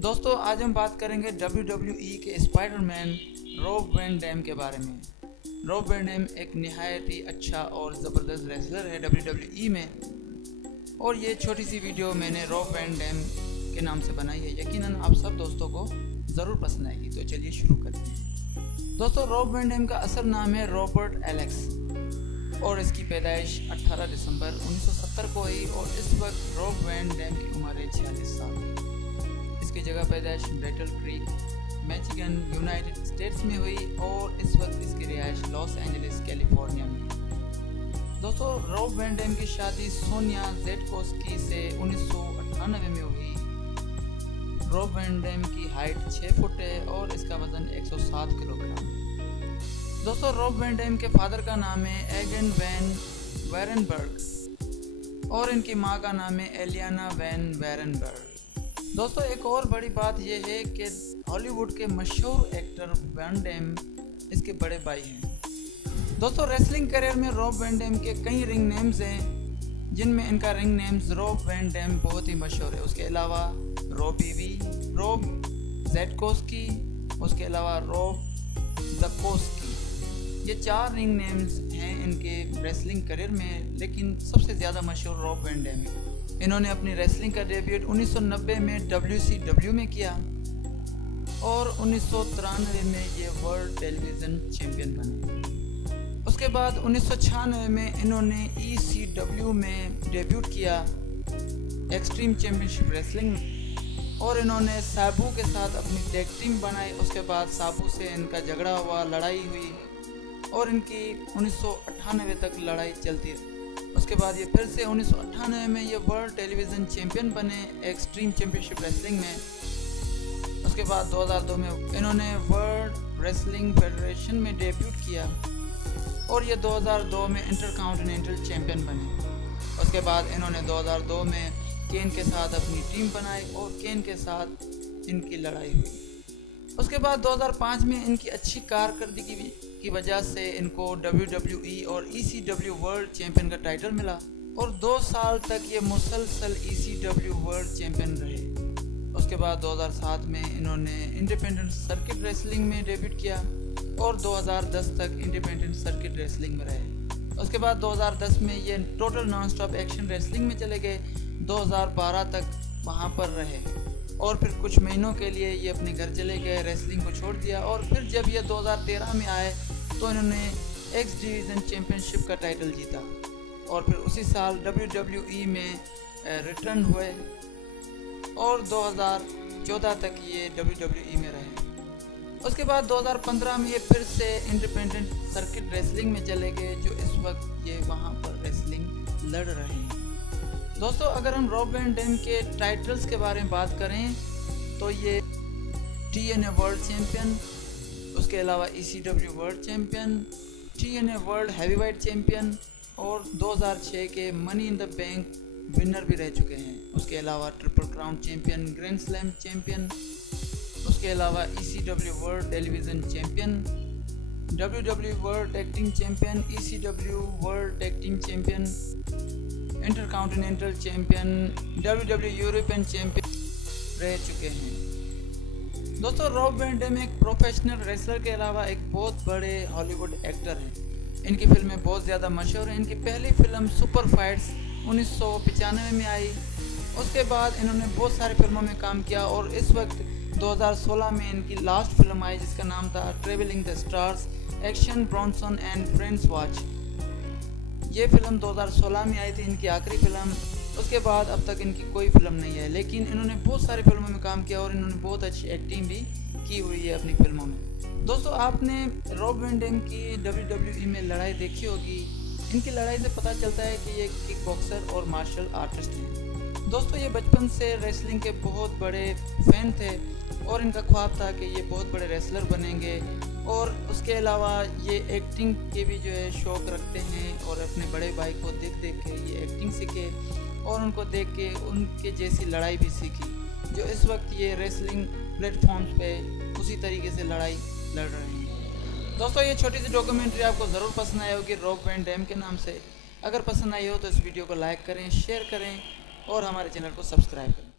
दोस्तों आज हम बात करेंगे WWE के स्पाइडरमैन रॉब वैन डैम के बारे में। रॉब वैन डैम एक निहायत ही अच्छा और ज़बरदस्त रेसलर है WWE में, और ये छोटी सी वीडियो मैंने रॉब वैन डैम के नाम से बनाई है। यकीनन आप सब दोस्तों को ज़रूर पसंद आएगी। तो चलिए शुरू करते हैं। दोस्तों रॉब वैन डैम का असल नाम है रॉबर्ट एलेक्स और इसकी पैदाइश 18 दिसंबर 1970 को हुई और इस वक्त रॉब वैन डैम की उम्र है 46 साल। इसकी जगह पैदाइश battle creek, Michigan, United states में हुई और इस वक्त इसकी रिहाइश लॉस एंजलिस, कैलिफोर्निया में। दोस्तों रॉब वैन डैम की शादी सोनिया ज़ेटकोस्की से 1998 में हुई। रॉब वैन डैम की हाइट 6 फुट है और इसका वजन 107 किलोग्राम है। दोस्तों रॉब वैन डैम के फादर का नाम है एगन वैन वेरनबर्ग और इनकी माँ का नाम है एलियाना वैन वेरनबर्ग। दोस्तों एक और बड़ी बात यह है कि हॉलीवुड के मशहूर एक्टर वैन डैम इसके बड़े भाई हैं। दोस्तों रेसलिंग करियर में रॉब वैन डैम के कई रिंग नेम्स हैं, जिनमें इनका ring names Rob Van Dam बहुत ही मशहूर है। उसके अलावा रॉबी वी, रॉब ज़ेटकोस्की, उसके अलावा रॉब ज़कोस्की, ये 4 रिंग नेम्स हैं इनके रेसलिंग करियर में, लेकिन सबसे ज़्यादा मशहूर रॉब वैन डैम है। इन्होंने अपनी रेसलिंग का डेब्यूट 1990 में WCW में किया और 1993 में ये वर्ल्ड टेलीविज़न चैंपियन बने। उसके बाद 1996 में इन्होंने ECW में डेब्यूट किया, एक्सट्रीम चैंपियनशिप रेसलिंग में, और इन्होंने साबू के साथ अपनी टैग टीम बनाई। उसके बाद साबू से इनका झगड़ा हुआ, लड़ाई हुई और इनकी 1998 तक लड़ाई चलती रही। उसके बाद ये फिर से 1998 में ये वर्ल्ड टेलीविज़न चैंपियन बने एक्सट्रीम चैंपियनशिप रेसलिंग में। उसके बाद 2002 में इन्होंने वर्ल्ड रेसलिंग फेडरेशन में डेब्यूट किया और ये 2002 में इंटरकॉन्टिनेंटल चैंपियन बने। उसके बाद इन्होंने 2002 में केन के साथ अपनी टीम बनाई और केन के साथ इनकी लड़ाई हुई। उसके बाद 2005 में इनकी अच्छी कारकर्दगी की वजह से इनको WWE और ECW वर्ल्ड चैंपियन का टाइटल मिला और 2 साल तक ये मुसलसल ECW वर्ल्ड चैंपियन रहे। उसके बाद 2007 में इन्होंने इंडिपेंडेंट सर्किट रेसलिंग में डेब्यूट किया और 2010 तक इंडिपेंडेंट सर्किट रेसलिंग में रहे। उसके बाद 2010 में ये total non stop action wrestling में चले गए, 2012 तक वहाँ पर रहे और फिर कुछ महीनों के लिए ये अपने घर चले गए, रेसलिंग को छोड़ दिया। और फिर जब ये 2013 में आए तो इन्होंने एक्स डिवीज़न चैम्पियनशिप का टाइटल जीता और फिर उसी साल WWE में रिटर्न हुए और 2014 तक ये WWE में रहे। उसके बाद 2015 में ये फिर से इंडिपेंडेंट सर्किट रेसलिंग में चले गए, जो इस वक्त ये वहाँ पर रेसलिंग लड़ रहे हैं। दोस्तों अगर हम रॉब वैन डैम के टाइटल्स के बारे में बात करें तो ये TNA वर्ल्ड चैम्पियन, उसके अलावा ECW world champion, TNA world heavyweight champion और 2006 के money in the bank winner भी रह चुके हैं। उसके अलावा triple crown champion, grand slam champion, उसके अलावा ECW world television champion, WWE world tag team champion, ECW world tag team champion, intercontinental champion, WWE European champion रह चुके हैं। दोस्तों रॉब वैन डैम एक प्रोफेशनल रेसलर के अलावा एक बहुत बड़े हॉलीवुड एक्टर हैं। इनकी फिल्में बहुत ज़्यादा मशहूर हैं। इनकी पहली फिल्म सुपर फाइट्स 1995 में आई। उसके बाद इन्होंने बहुत सारी फिल्मों में काम किया और इस वक्त 2016 में इनकी लास्ट फिल्म आई जिसका नाम था travelling the stars, action Bronson and friends watch. ये फिल्म 2016 में आई थी, इनकी आखिरी फिल्म। उसके बाद अब तक इनकी कोई फिल्म नहीं है, लेकिन इन्होंने बहुत सारी फिल्मों में काम किया और इन्होंने बहुत अच्छी एक्टिंग भी की हुई है अपनी फिल्मों में। दोस्तों आपने रॉब वैन डैम की WWE में लड़ाई देखी होगी। इनकी लड़ाई से पता चलता है कि ये किक बॉक्सर और मार्शल आर्टिस्ट हैं। दोस्तों ये बचपन से रेसलिंग के बहुत बड़े फैन थे और इनका ख्वाब था कि ये बहुत बड़े रेसलर बनेंगे और उसके अलावा ये एक्टिंग के भी जो है शौक़ रखते हैं और अपने बड़े भाई को देख देख के ये एक्टिंग सीखे और उनको देख के उनके जैसी लड़ाई भी सीखी, जो इस वक्त ये रेसलिंग प्लेटफॉर्म्स पे उसी तरीके से लड़ाई लड़ रहे हैं। दोस्तों ये छोटी सी डॉक्यूमेंट्री आपको ज़रूर पसंद आई होगी रॉब वैन डैम के नाम से। अगर पसंद आई हो तो इस वीडियो को लाइक करें, शेयर करें और हमारे चैनल को सब्सक्राइब करें।